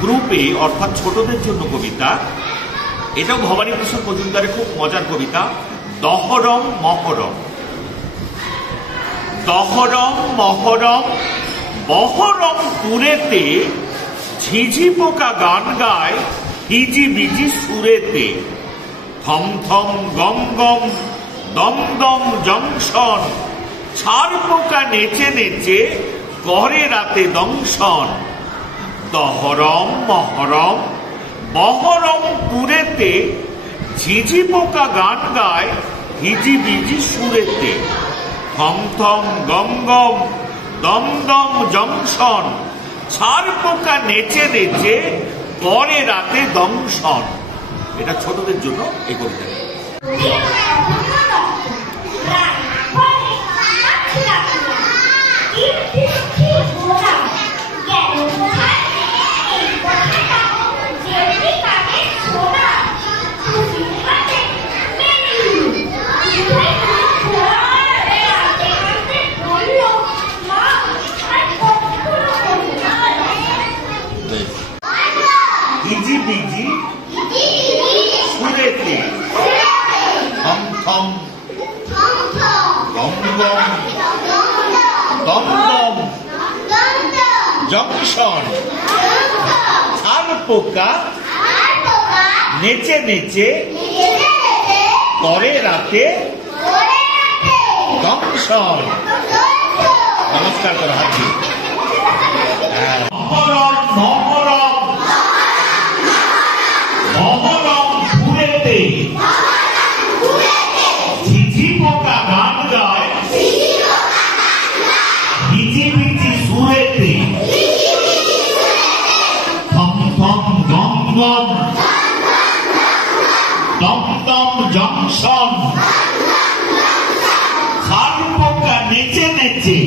গ্রুপে অর্থাৎ ছোটদের জন্য কবিতা। এটাও ভবানী প্রসাদ মজুমদারের খুব মজার কবিতা। দহরম মহরম, দহরম মহরম বহরম দূরেতে, ঝিঝি পোকা গান গায় হিজি বিজি সুরেতে। থম থম গম গম দম দম জংশন, ছাড় পোকা নেচে নেচে করে রাতে দংশন। দহরম মহরম বহরম দূরেতে, ঝিঝি পোকা গান গায় হিজি বিজি সুরেতে। থম থম গম গম দম দম জংশন, ছাড় পোকা নেচে নেচে করে রাতে দংশন। এটা ছোটদের জন্য এই কবিতা। হিজি বিজি সুরেতে, থম থম গম গম দম দম জংশন, ছাড় পোকা নেচে নেচে করে রাতে দংশন। নমস্কার করো হাতি। মহরম মহরম মহরম ঘুরেতে, ঝিঝি পোকা গান গায় হিজি বিজি সুরেতে। থম থম গম গম দম দম জংশন, ছাড় পোকা নেচে নেচে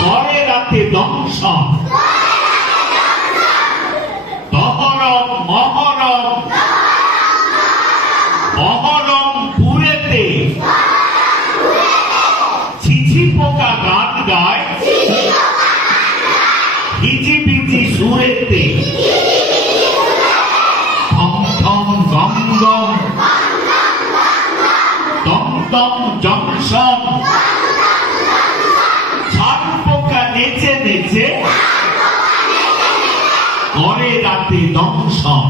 করে রাতে দংশন। দহরম মহরম বহরম ঘুরেতে, ঝিঝি পোকা গান গায় হিজি বিজি সুরেতে। থম থম গম গম দম দম জংশন, ছাড় পোকা নেচে নেচে করে রাতে দংশন।